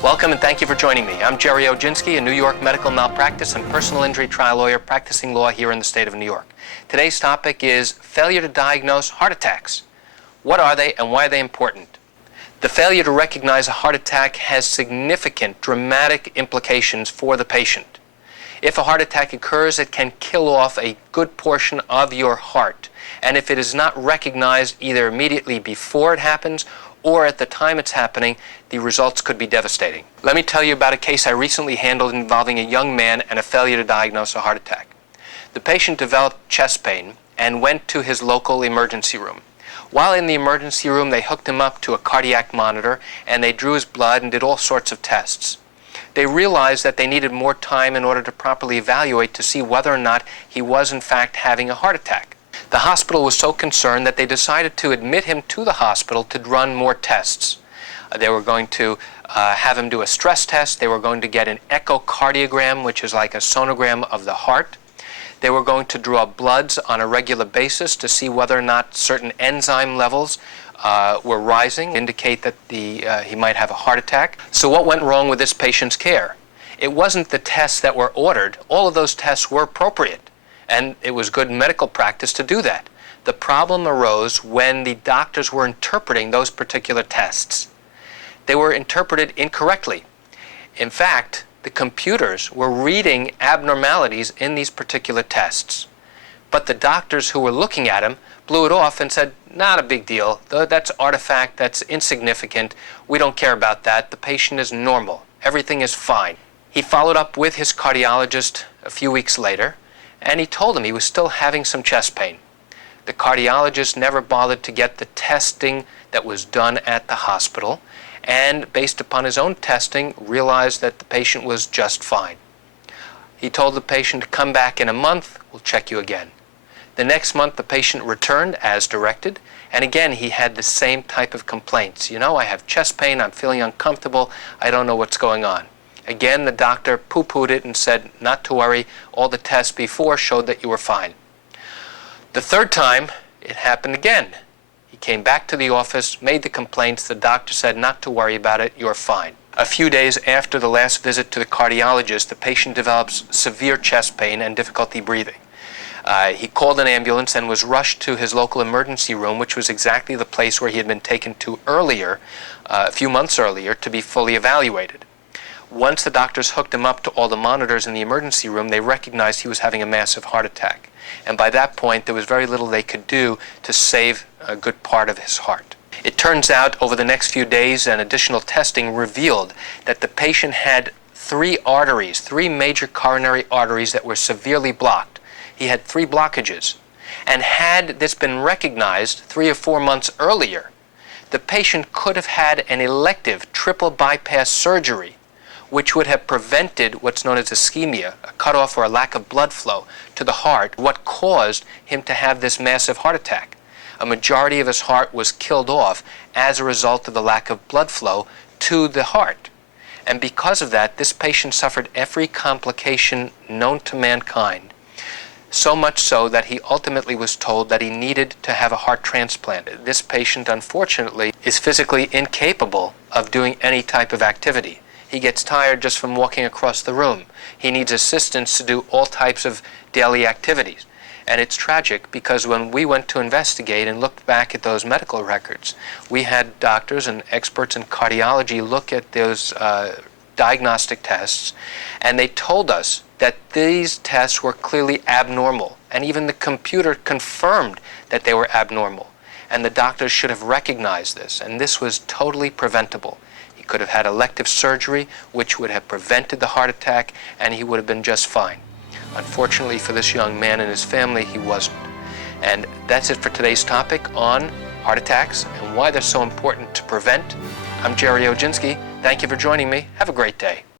Welcome and thank you for joining me. I'm Jerry Oginski, a New York medical malpractice and personal injury trial lawyer practicing law here in the state of New York. Today's topic is failure to diagnose heart attacks. What are they and why are they important? The failure to recognize a heart attack has significant, dramatic implications for the patient. If a heart attack occurs, it can kill off a good portion of your heart. And if it is not recognized either immediately before it happens or at the time it's happening, the results could be devastating. Let me tell you about a case I recently handled involving a young man and a failure to diagnose a heart attack. The patient developed chest pain and went to his local emergency room. While in the emergency room, they hooked him up to a cardiac monitor and they drew his blood and did all sorts of tests. They realized that they needed more time in order to properly evaluate to see whether or not he was in fact having a heart attack. The hospital was so concerned that they decided to admit him to the hospital to run more tests. They were going to have him do a stress test. They were going to get an echocardiogram, which is like a sonogram of the heart. They were going to draw bloods on a regular basis to see whether or not certain enzyme levels were rising, indicate that he might have a heart attack. So what went wrong with this patient's care? It wasn't the tests that were ordered. All of those tests were appropriate, and it was good medical practice to do that. The problem arose when the doctors were interpreting those particular tests. They were interpreted incorrectly. In fact, the computers were reading abnormalities in these particular tests. But the doctors who were looking at him blew it off and said, not a big deal, that's artifact, that's insignificant, we don't care about that, the patient is normal, everything is fine. He followed up with his cardiologist a few weeks later, and he told him he was still having some chest pain. The cardiologist never bothered to get the testing that was done at the hospital, and based upon his own testing, realized that the patient was just fine. He told the patient to come back in a month, we'll check you again. The next month, the patient returned as directed, and again, he had the same type of complaints. You know, I have chest pain, I'm feeling uncomfortable, I don't know what's going on. Again, the doctor poo-pooed it and said, not to worry, all the tests before showed that you were fine. The third time, it happened again. He came back to the office, made the complaints, the doctor said, not to worry about it, you're fine. A few days after the last visit to the cardiologist, the patient develops severe chest pain and difficulty breathing. He called an ambulance and was rushed to his local emergency room, which was exactly the place where he had been taken to earlier, a few months earlier, to be fully evaluated. Once the doctors hooked him up to all the monitors in the emergency room, they recognized he was having a massive heart attack. And by that point, there was very little they could do to save a good part of his heart. It turns out, over the next few days, and additional testing revealed that the patient had three major coronary arteries that were severely blocked. He had 3 blockages. And had this been recognized 3 or 4 months earlier, the patient could have had an elective triple bypass surgery, which would have prevented what's known as ischemia, a cutoff or a lack of blood flow to the heart, what caused him to have this massive heart attack. A majority of his heart was killed off as a result of the lack of blood flow to the heart. And because of that, this patient suffered every complication known to mankind, so much so that he ultimately was told that he needed to have a heart transplant. This patient, unfortunately, is physically incapable of doing any type of activity. He gets tired just from walking across the room. He needs assistance to do all types of daily activities. And it's tragic because when we went to investigate and looked back at those medical records, we had doctors and experts in cardiology look at those diagnostic tests, and they told us that these tests were clearly abnormal. And even the computer confirmed that they were abnormal. And the doctors should have recognized this, and this was totally preventable. He could have had elective surgery, which would have prevented the heart attack, and he would have been just fine. Unfortunately for this young man and his family, he wasn't. And that's it for today's topic on heart attacks and why they're so important to prevent. I'm Jerry Oginski. Thank you for joining me. Have a great day.